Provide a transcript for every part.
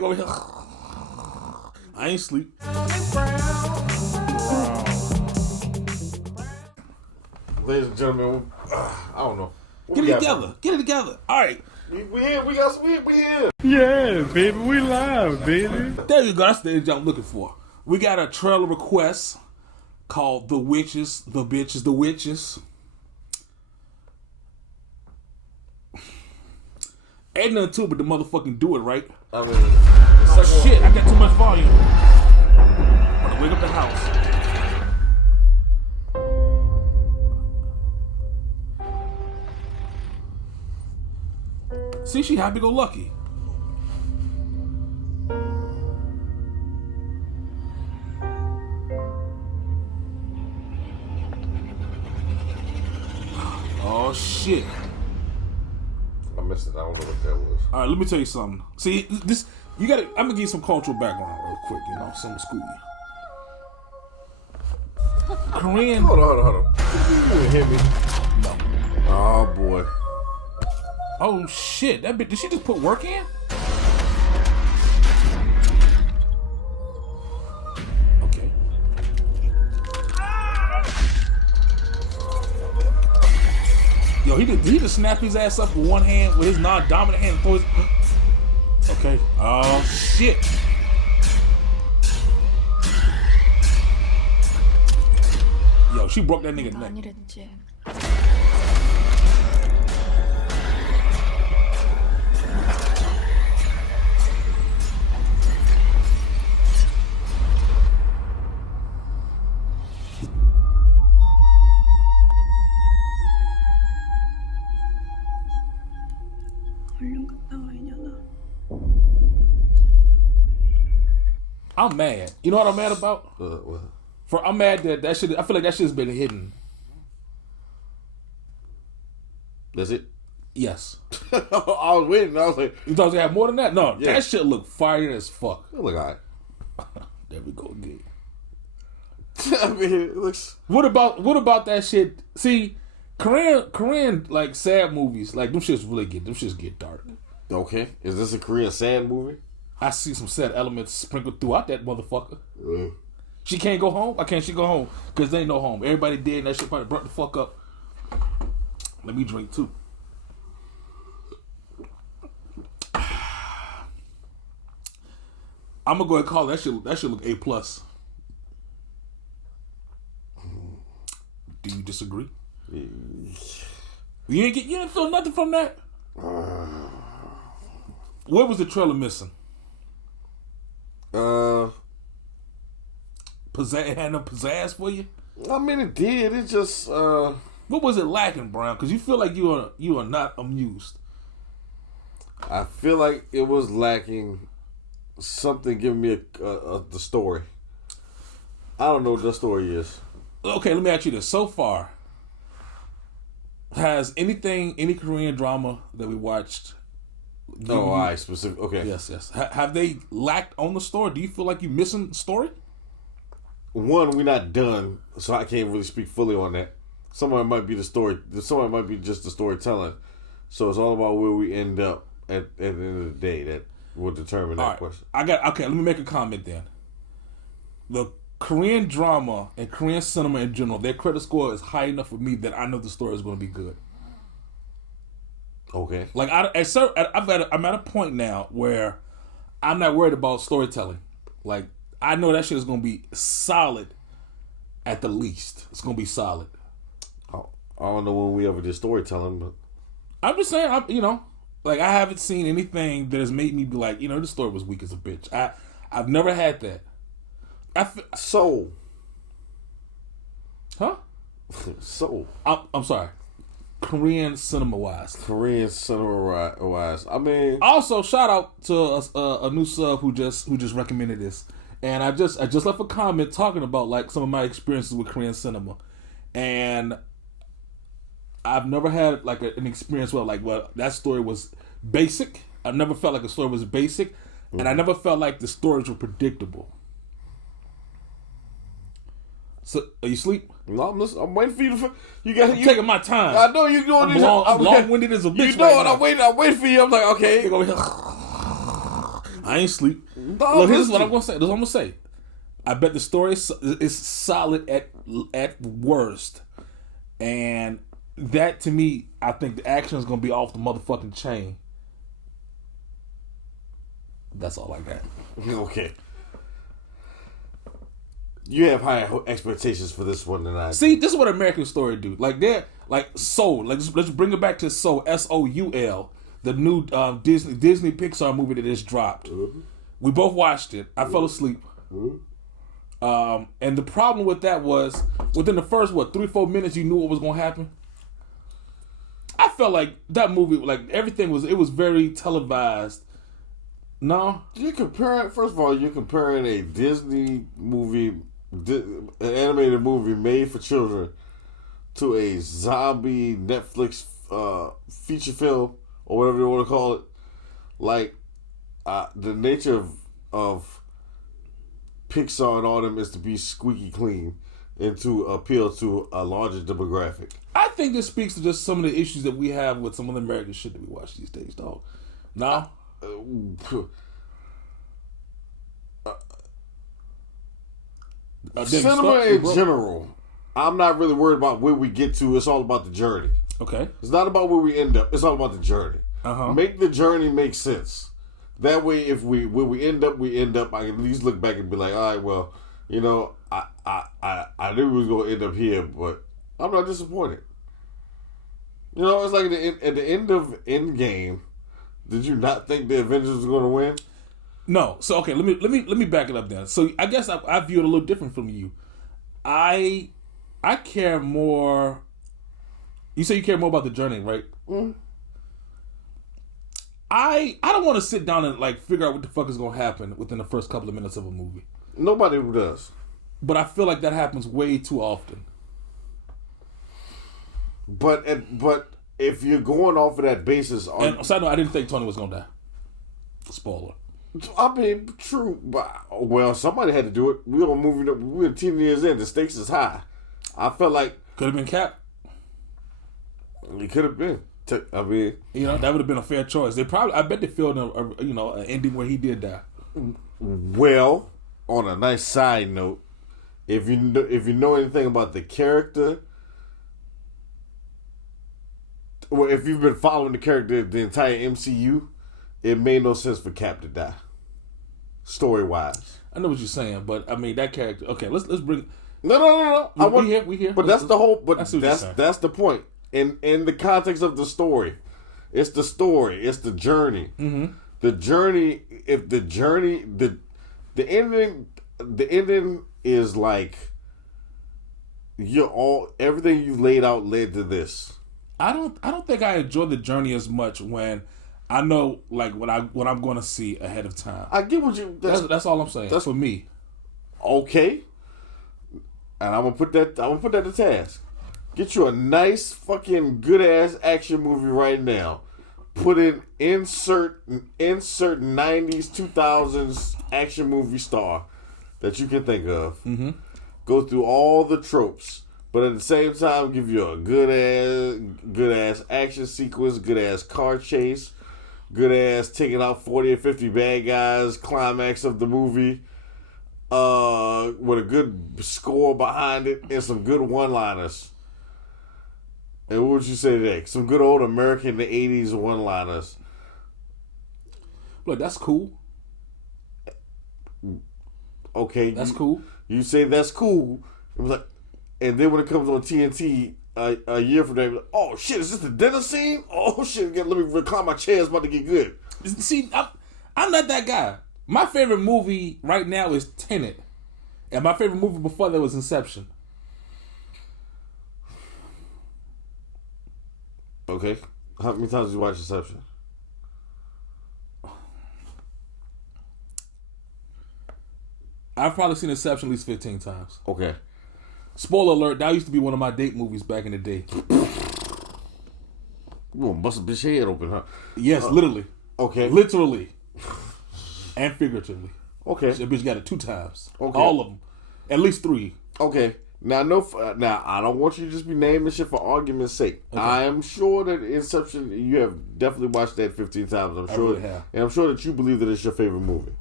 Go here. I ain't sleep. Ladies and gentlemen, I don't know. Get it together. Get it together. All right. We here. We here. Yeah, baby, we live, baby. There you go. That's the image I'm looking for. We got a trailer request called The Witches, The Bitches, The Witches. Ain't nothing to it but the motherfucking do it, right? I mean, Oh shit, I got too much volume. I'm gonna wake up the house. See, she happy-go-lucky. Oh shit. I missed it. I don't know what that was. All right, let me tell you something. See, this you got to. I'm gonna give you some cultural background real quick. You know, some school you. Korean. Hold on. You didn't hit me. No. Oh boy. Oh shit! That bitch. Did she just put work in? Okay. Yo, he just snap his ass up with one hand, with his non-dominant hand, and throw his. Okay. Oh shit. Yo, she broke that nigga neck. 아니랬지. 얼른 갔다 와 이년아. I'm mad. You know what I'm mad about? What? I'm mad that shit. I feel like that shit's been hidden. That's it? Yes. I was waiting. I was like, You thought they had more than that? No, Yeah. that shit look fire as fuck. look, alright. There we go again. I mean, it looks. What about that shit? See, Korean like sad movies, like them shits get dark. Okay. Is this a Korean sand movie? I see some sad elements sprinkled throughout that motherfucker. She can't go home. Why can't she go home? Because there ain't no home. Everybody dead and that shit probably burnt the fuck up. Let me drink too. I'm gonna go ahead and call that shit. That shit look A+. Do you disagree? You didn't feel nothing from that? What was the trailer missing? Pizzazz, had no pizzazz for you? I mean, it did. It just. What was it lacking, Brown? Because you feel like you are not amused. I feel like it was lacking something giving me the story. I don't know what the story is. Okay, let me ask you this. So far, has any Korean drama that we watched? Oh, all right, specific. Okay. Yes. Have they lacked on the story? Do you feel like you're missing the story? One, we're not done, so I can't really speak fully on that. Some of it might be the story. Some of it might be just the storytelling. So it's all about where we end up at the end of the day that will determine that question. Okay, let me make a comment then. The Korean drama and Korean cinema in general, their credit score is high enough for me that I know the story is going to be good. Okay. Like I'm at a point now where I'm not worried about storytelling. Like I know that shit is going to be solid at the least. It's going to be solid. I don't know when we ever did storytelling, but I'm just saying, like I haven't seen anything that has made me be like, this story was weak as a bitch. I've never had that. Soul. Huh? Soul. I'm sorry. Korean cinema wise. I mean, also shout out to a new sub who just recommended this, and I just left a comment talking about like some of my experiences with Korean cinema, and I've never had like an experience where like, well, that story was basic. I never felt like a story was basic, and I never felt like the stories were predictable. So, are you asleep? No, I'm waiting for you to. I'm taking my time. I know you're doing this. I'm long-winded as a bitch. You know what? I'm waiting for you. I'm like, okay. I ain't sleep. No, Look, here's what I'm gonna say. This is what I'm gonna say. I bet the story is solid at worst, and that to me, I think the action is gonna be off the motherfucking chain. That's all I got. Okay. You have higher expectations for this one than I do. See, this is what American Story do. Like they're like Soul. Like let's bring it back to Soul. Soul. The new Disney Pixar movie that just dropped. Mm-hmm. We both watched it. I fell asleep. Mm-hmm. And the problem with that was within the first 3-4 minutes you knew what was gonna happen. I felt like that movie, like everything was very televised. No, You're comparing. First of all, you're comparing a Disney movie, an animated movie made for children, to a zombie Netflix feature film or whatever you want to call it. Like the nature of Pixar and all them is to be squeaky clean and to appeal to a larger demographic. I think this speaks to just some of the issues that we have with some of the American shit that we watch these days, dog. No. Cinema in general, I'm not really worried about where we get to. It's all about the journey. Okay. It's not about where we end up. It's all about the journey. Uh-huh. Make the journey make sense. That way, if where we end up, I can at least look back and be like, all right, well, you know, I knew we was gonna end up here, but I'm not disappointed. You know, it's like at the end of Endgame. Did you not think the Avengers was going to win? No. So okay, let me back it up then. So I guess I view it a little different from you. I care more. You say you care more about the journey, right? Mm. I don't want to sit down and like figure out what the fuck is going to happen within the first couple of minutes of a movie. Nobody does. But I feel like that happens way too often. But if you're going off of that basis, And side note, I didn't think Tony was going to die. Spoiler. I mean, true. But, well, somebody had to do it. We were moving up. We were 10 years in. The stakes is high. I felt like Could have been Cap. it could have been. I mean, You know, that would have been a fair choice. I bet they filmed an ending where he did die. well, on a nice side note, if you know anything about the character, well, if you've been following the character the entire MCU, it made no sense for Cap to die. Story wise, I know what you're saying, but I mean that character. Okay, let's bring. No. We here. But that's the whole. But I see what you're saying. that's the point. In the context of the story, it's the story. It's the journey. Mm-hmm. The journey. If the journey, the ending is like everything you laid out led to this. I don't think I enjoy the journey as much when I know like what I'm going to see ahead of time. I get what you. That's all I'm saying. That's for me. Okay. And I'm gonna put that to task. Get you a nice fucking good ass action movie right now. Put in insert 90s 2000s action movie star that you can think of. Mm-hmm. Go through all the tropes, but at the same time give you a good ass action sequence, good ass car chase, good ass taking out 40 or 50 bad guys, climax of the movie. With a good score behind it and some good one-liners. And what would you say today? Some good old American in the 80s one-liners. Look, that's cool. Okay, That's cool. You say that's cool. It was like, and then when it comes on TNT a year from now, like, oh shit, is this the dinner scene? Oh shit, let me recline my chair. It's about to get good. See, I'm not that guy. My favorite movie right now is Tenet. And my favorite movie before that was Inception. Okay. How many times did you watch Inception? I've probably seen Inception at least 15 times. Okay. Spoiler alert, that used to be one of my date movies back in the day. You gonna bust a bitch head open, huh? Yes, literally. Okay. Literally. And figuratively. Okay. That bitch got it 2 times. Okay. All of them. At least 3. Okay. Now, I don't want you to just be naming shit for argument's sake. Okay. I am sure that Inception, you have definitely watched that 15 times. I'm sure. really have. And I'm sure that you believe that it's your favorite movie.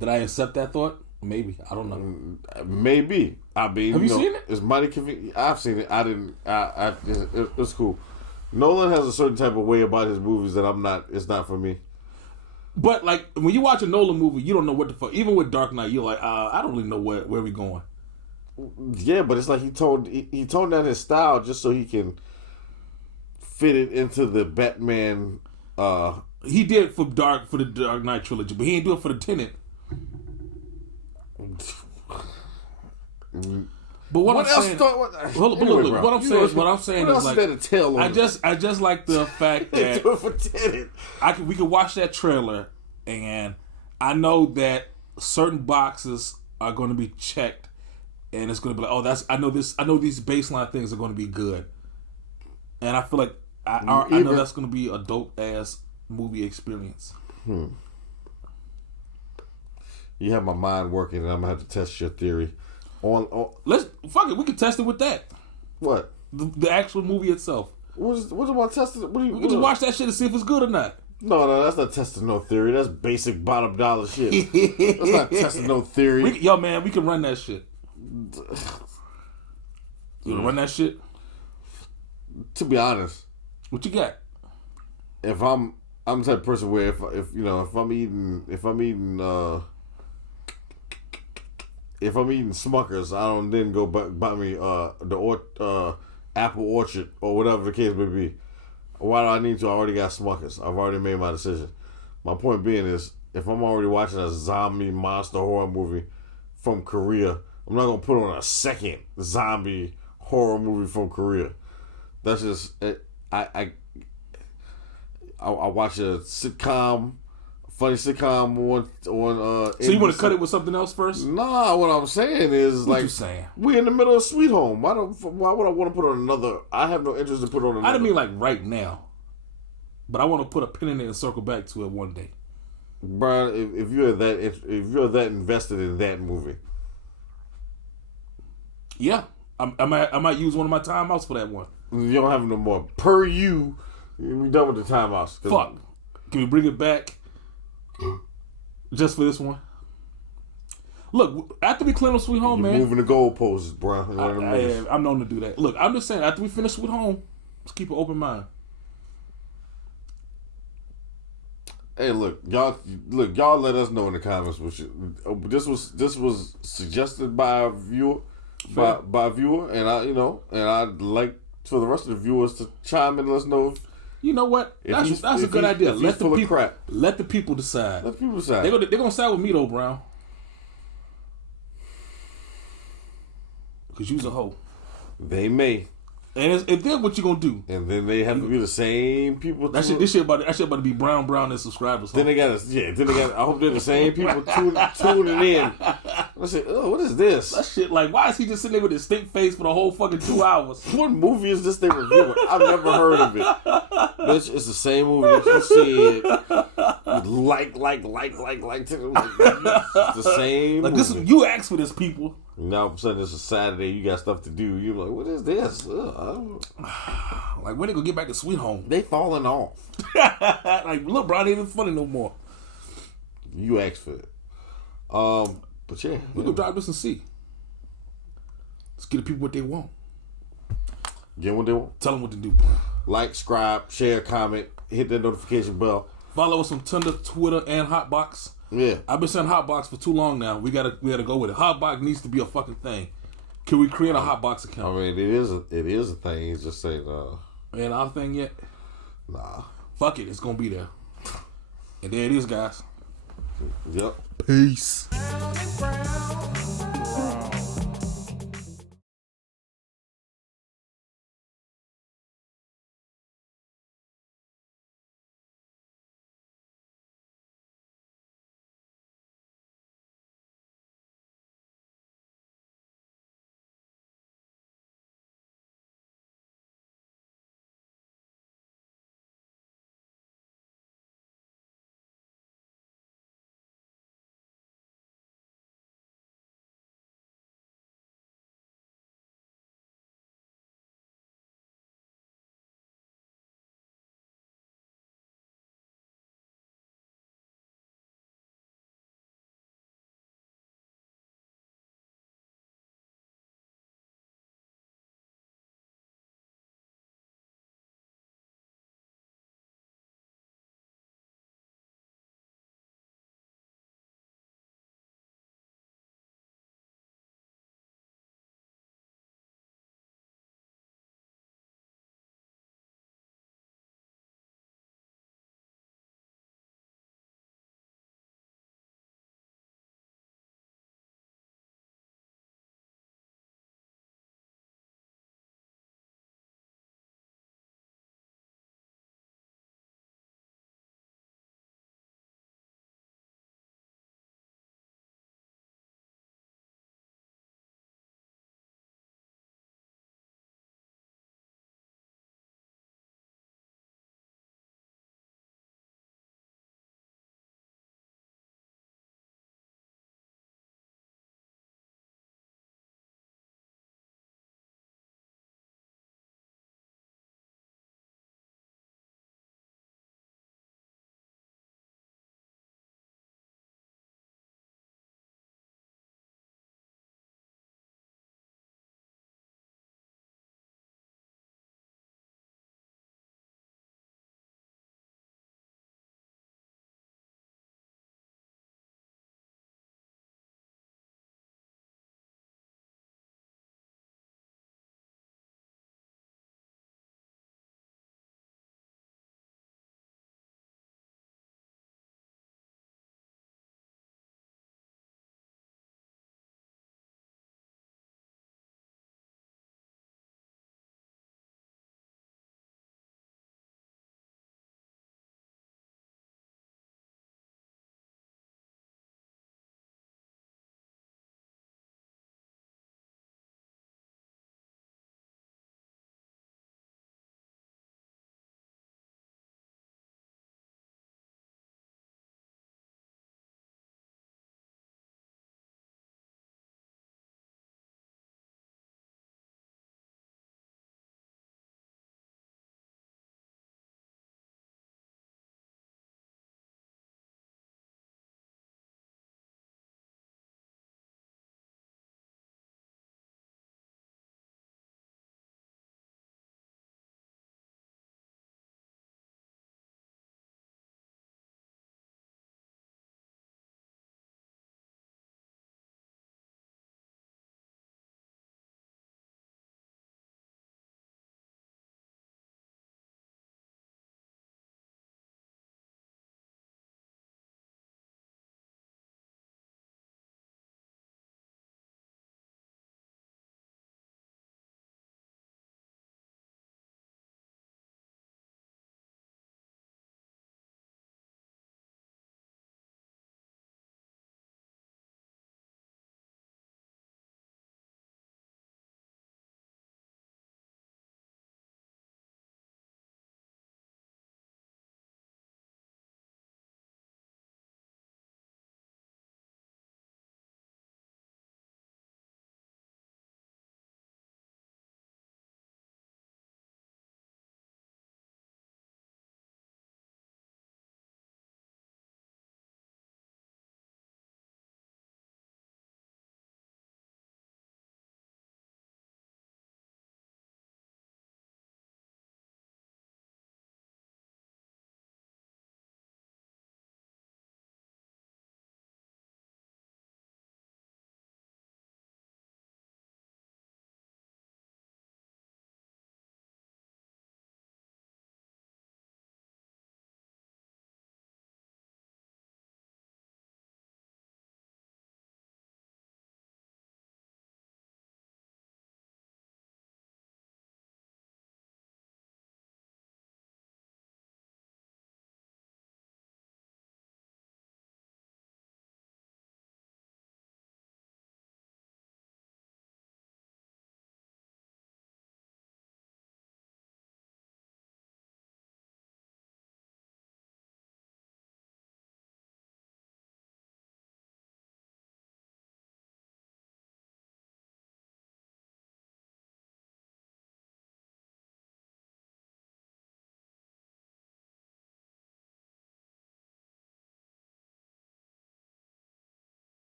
Did I accept that thought? Maybe. I don't know. Maybe. I mean, have you seen it? It's mighty convenient. I've seen it. I didn't. It's cool. Nolan has a certain type of way about his movies that I'm not. It's not for me. But like when you watch a Nolan movie, you don't know what the fuck. Even with Dark Knight, you're like, I don't really know where we going. Yeah, but it's like he toned down his style just so he can fit it into the Batman. He did for the Dark Knight trilogy, but he ain't do it for the Tenet. But what I'm saying, what I'm saying is like, I just like the fact that we could watch that trailer, and I know that certain boxes are going to be checked, and it's going to be like, I know these baseline things are going to be good, and I feel like I know that's going to be a dope ass movie experience. You have my mind working, and I'm gonna have to test your theory. Let's fuck it. We can test it with that. What? The actual movie itself. What about testing? We can just watch that shit and see if it's good or not. No, that's not testing no theory. That's basic bottom dollar shit. That's not testing no theory. We can run that shit. You wanna run that shit? To be honest, what you got? If I'm the type of person where if I'm eating Smuckers, I don't then go buy me the Apple Orchard or whatever the case may be. Why do I need to? I already got Smuckers. I've already made my decision. My point being is, if I'm already watching a zombie monster horror movie from Korea, I'm not gonna put on a second zombie horror movie from Korea. That's just I watch a funny sitcom on. So you want to cut it with something else first? Nah, what I'm saying is what you saying? We in the middle of Sweet Home. Why would I want to put on another? I have no interest in put on another. I didn't mean like right now, but I want to put a pin in it and circle back to it one day. Brian, if you're that invested in that movie, yeah, I might use one of my timeouts for that one. You don't have no more per you. We done with the timeouts. Fuck. Can we bring it back just for this one? Look, after we clean up Sweet Home, man. Moving the goalposts, bro. I'm known to do that. Look, I'm just saying, after we finish Sweet Home, let's keep an open mind. Hey, y'all let us know in the comments. This was suggested by a viewer, by a viewer, and I'd like for the rest of the viewers to chime in and let us know. You know what? That's a good idea. Let the people decide. Let the people decide. They're gonna side with me though, Brown. Because you's a hoe. They may. And then what you gonna do? And then they have to be the same people. This shit about to be Brown and subscribers. Then they got I hope they're the same people tuning in. I say, oh, what is this? That shit like, why is he just sitting there with his stink face for the whole fucking 2 hours? What movie is this they reviewing? I've never heard of it. Bitch, it's the same movie that you said. Like. It's the same. Like movie. this, you asked for this, people. Now all of a sudden it's a Saturday, you got stuff to do. You're like, what is this? Like, when they gonna get back to Sweet Home? They falling off. Like, look, bro, it ain't even funny no more. You asked for it. But yeah, we gonna drive this and see. Let's get the people what they want. Get what they want. Tell them what to do, bro. Like, subscribe, share, comment, hit that notification bell. Follow us on Tinder, Twitter, and Hotbox. Yeah, I've been saying Hotbox for too long now. We gotta go with it. Hotbox needs to be a fucking thing. Can we create a Hotbox account? I mean, it is a thing. It's just saying, ain't our thing yet. Nah, fuck it. It's gonna be there. And there it is, guys. Yep. Peace.